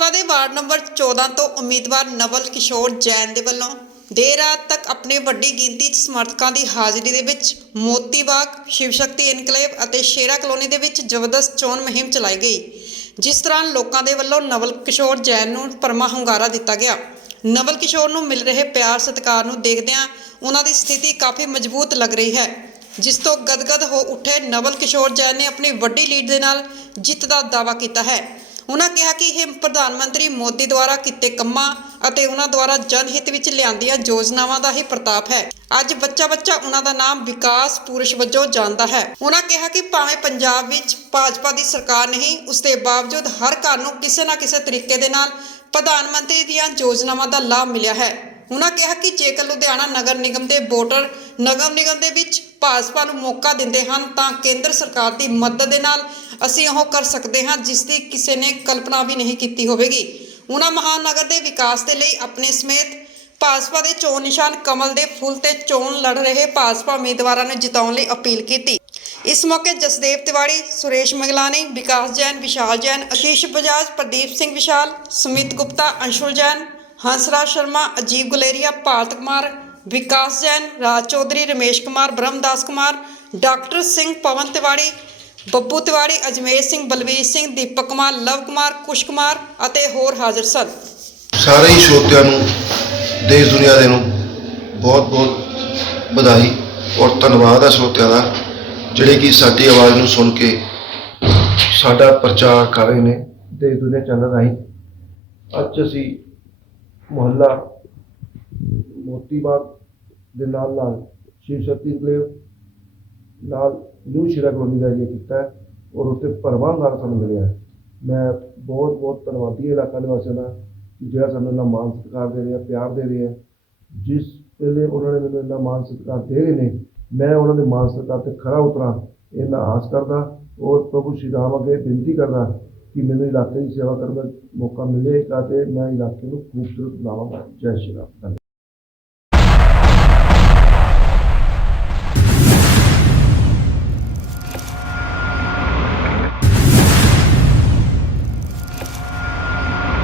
ਭਾਜਪਾ ਦੇ ward number 14 ਤੋਂ ਉਮੀਦਵਾਰ ਨਵਲ ਕਿਸ਼ੋਰ ਜੈਨ ਦੇ ਵੱਲੋਂ ਦੇਰ ਰਾਤ ਤੱਕ ਆਪਣੇ ਵੱਡੀ ਗਿਣਤੀ 'ਚ ਸਮਰਥਕਾਂ ਦੀ ਹਾਜ਼ਰੀ ਦੇ ਵਿੱਚ ਮੋਤੀ ਬਾਗ ਸ਼ਿਵ ਸ਼ਕਤੀ ਇਨਕਲੇਵ ਅਤੇ ਸ਼ੇਰਾ ਕਲੋਨੀ ਦੇ ਵਿੱਚ ਜ਼ਬਰਦਸਤ ਚੋਣ ਮੁਹਿੰਮ ਚਲਾਈ ਗਈ, ਜਿਸ ਦੌਰਾਨ ਲੋਕਾਂ ਦੇ ਵੱਲੋਂ ਨਵਲ ਕਿਸ਼ੋਰ ਜੈਨ ਨੂੰ ਪਰਮਾ ਹੁੰਗਾਰਾ ਦਿੱਤਾ ਗਿਆ। ਨਵਲ ਕਿਸ਼ੋਰ ਨੂੰ ਮਿਲ ਰਹੇ ਪਿਆਰ ਸਤਿਕਾਰ ਨੂੰ ਦੇਖਦਿਆਂ ਉਹਨਾਂ ਦੀ ਸਥਿਤੀ ਕਾਫੀ ਮਜ਼ਬੂਤ ਲੱਗ ਰਹੀ ਹੈ, ਜਿਸ ਤੋਂ ਗਦਗਦ ਹੋ ਉੱਠੇ ਨਵਲ ਕਿਸ਼ੋਰ ਜੈਨ ਨੇ ਆਪਣੀ ਵੱਡੀ ਲੀਡ ਦੇ ਨਾਲ ਜਿੱਤ ਦਾ ਦਾਅਵਾ ਕੀਤਾ ਹੈ। ਉਹਨਾਂ ਕਿਹਾ ਕਿ ਇਹ ਪ੍ਰਧਾਨ ਮੰਤਰੀ ਮੋਦੀ ਦੁਆਰਾ ਕੀਤੇ ਕੰਮਾਂ ਅਤੇ ਉਹਨਾਂ ਦੁਆਰਾ ਜਨ ਹਿੱਤ ਵਿੱਚ ਲਿਆਂਦੀਆਂ ਯੋਜਨਾਵਾਂ ਦਾ ਹੀ ਪ੍ਰਤਾਪ ਹੈ। ਅੱਜ ਬੱਚਾ ਬੱਚਾ ਉਹਨਾਂ ਦਾ ਨਾਮ ਵਿਕਾਸ ਪੁਰਸ਼ ਵਜੋਂ ਜਾਣਦਾ ਹੈ। ਉਹਨਾਂ ਕਿਹਾ ਕਿ ਭਾਵੇਂ ਪੰਜਾਬ ਵਿੱਚ ਭਾਜਪਾ ਦੀ ਸਰਕਾਰ ਨਹੀਂ, ਉਸ ਦੇ ਬਾਵਜੂਦ ਹਰ ਘਰ ਨੂੰ ਕਿਸੇ ਨਾ ਕਿਸੇ ਤਰੀਕੇ ਦੇ ਨਾਲ ਪ੍ਰਧਾਨ ਮੰਤਰੀ ਦੀਆਂ ਯੋਜਨਾਵਾਂ ਦਾ ਲਾਭ ਮਿਲਿਆ ਹੈ। ਉਹਨਾਂ ਕਿਹਾ ਕਿ ਜੇਕਰ ਲੁਧਿਆਣਾ ਨਗਰ ਨਿਗਮ ਦੇ ਵੋਟਰ ਨਗਮ ਨਿਗਮ ਦੇ ਵਿੱਚ ਭਾਜਪਾ ਨੂੰ ਮੌਕਾ ਦਿੰਦੇ ਹਨ, ਤਾਂ ਕੇਂਦਰ ਸਰਕਾਰ ਦੀ ਮਦਦ ਦੇ ਨਾਲ ਅਸੀਂ ਉਹ ਕਰ ਸਕਦੇ ਹਾਂ ਜਿਸ ਦੀ ਕਿਸੇ ਨੇ ਕਲਪਨਾ ਵੀ ਨਹੀਂ ਕੀਤੀ ਹੋਵੇਗੀ। ਉਹਨਾਂ ਮਹਾਨਗਰ ਦੇ ਵਿਕਾਸ ਦੇ ਲਈ ਆਪਣੇ ਸਮੇਤ ਭਾਜਪਾ ਦੇ ਚੋਣ ਨਿਸ਼ਾਨ ਕਮਲ ਦੇ ਫੁੱਲ ਤੇ ਚੋਣ ਲੜ ਰਹੇ ਭਾਜਪਾ ਉਮੀਦਵਾਰਾਂ ਨੂੰ ਜਿਤਾਉਣ ਲਈ ਅਪੀਲ ਕੀਤੀ। ਇਸ ਮੌਕੇ ਜਸਦੇਵ ਤਿਵਾੜੀ, ਸੁਰੇਸ਼ ਮੰਗਲਾਨੀ, ਵਿਕਾਸ ਜੈਨ, ਵਿਸ਼ਾਲ ਜੈਨ, ਅਸ਼ੀਸ਼ ਬਜਾਜ, ਪ੍ਰਦੀਪ ਸਿੰਘ ਵਿਸ਼ਾਲ, ਸੁਮਿਤ ਗੁਪਤਾ, ਅੰਸ਼ੁਲ ਜੈਨ, ਹੰਸਰਾਜ ਸ਼ਰਮਾ ਅਜੀਬ ਗੁਲੇਰੀਆ ਭਾਰਤ ਕੁਮਾਰ, ਵਿਕਾਸ ਜੈਨ, ਰਾਜ ਚੌਧਰੀ ਰਮੇਸ਼ ਕੁਮਾਰ, ਬ੍ਰਹਮਦਾਸ ਕੁਮਾਰ, ਡਾਕਟਰ ਸਿੰਘ ਪਵਨ ਤਿਵਾੜੀ ਬੱਬੂ ਤਿਵਾੜੀ, ਅਜਮੇਰ ਸਿੰਘ, ਬਲਵੀਰ ਸਿੰਘ, ਦੀਪਕ ਕੁਮਾਰ, ਲਵ ਕੁਮਾਰ ਕੁਸ਼ ਕੁਮਾਰ ਅਤੇ ਹੋਰ ਹਾਜ਼ਰ ਸਨ। ਸਾਰੇ ਹੀ ਸਰੋਤਿਆਂ ਨੂੰ, ਦੇਸ਼ ਦੁਨੀਆ ਦੇ ਨੂੰ ਬਹੁਤ ਬਹੁਤ ਵਧਾਈ ਔਰ ਧੰਨਵਾਦ ਹੈ ਸਰੋਤਿਆਂ ਦਾ, ਜਿਹੜੇ ਕਿ ਸਾਡੀ ਆਵਾਜ਼ ਨੂੰ ਸੁਣ ਕੇ ਸਾਡਾ ਪ੍ਰਚਾਰ ਕਰ ਰਹੇ ਨੇ ਦੇਸ਼ ਦੁਨੀਆ ਚੈਨਲ ਰਾਹੀਂ। ਅੱਜ ਅਸੀਂ ਮੁਹੱਲਾ ਮੋਤੀ ਬਾਗ ਦੇ ਨਾਲ ਨਾਲ ਸ਼ਿਵ ਸ਼ਕਤੀ ਇਨਕਲੇਵ ਨਾਲ ਨਿਊ ਸ਼ਿਰਾ ਕਲੋਨੀ ਦਾ ਏਰੀਆ ਕੀਤਾ ਹੈ ਔਰ ਉੱਥੇ ਭਰਵਾਂ ਨਾਲ ਸਾਨੂੰ ਮਿਲਿਆ ਹੈ। ਮੈਂ ਬਹੁਤ ਬਹੁਤ ਧੰਨਵਾਦੀ ਹਾਂ ਇਲਾਕਾ ਨਿਵਾਸੀਆਂ ਦਾ ਕਿ ਜਿਹੜਾ ਸਾਨੂੰ ਇੰਨਾ ਮਾਣ ਸਤਿਕਾਰ ਦੇ ਰਿਹਾ, ਪਿਆਰ ਦੇ ਰਿਹਾ ਜਿਸ ਵੇਲੇ ਉਹਨਾਂ ਨੇ ਮੈਨੂੰ ਇੰਨਾ ਮਾਣ ਸਤਿਕਾਰ ਦੇ ਰਹੇ ਨੇ, ਮੈਂ ਉਹਨਾਂ ਦੇ ਮਾਣ ਸਤਿਕਾਰ ਤੇ ਖਰਾ ਉਤਰਾਂ ਇਹਨਾਂ ਆਸ ਕਰਦਾ ਔਰ ਪ੍ਰਭੂ ਸ਼੍ਰੀ ਰਾਮ ਅੱਗੇ ਬੇਨਤੀ ਕਰਦਾ ਕਿ ਮੈਨੂੰ ਇਲਾਕੇ ਦੀ ਸੇਵਾ ਕਰਨ ਦਾ ਮੌਕਾ ਮਿਲੇ ਤਾਂ ਤੇ ਮੈਂ ਇਲਾਕੇ ਨੂੰ ਖੂਬਸੂਰਤ ਬਣਾਵਾਂ ਜੈ ਸ਼੍ਰੀ ਰਾਮ। ਧੰਨਵਾਦ।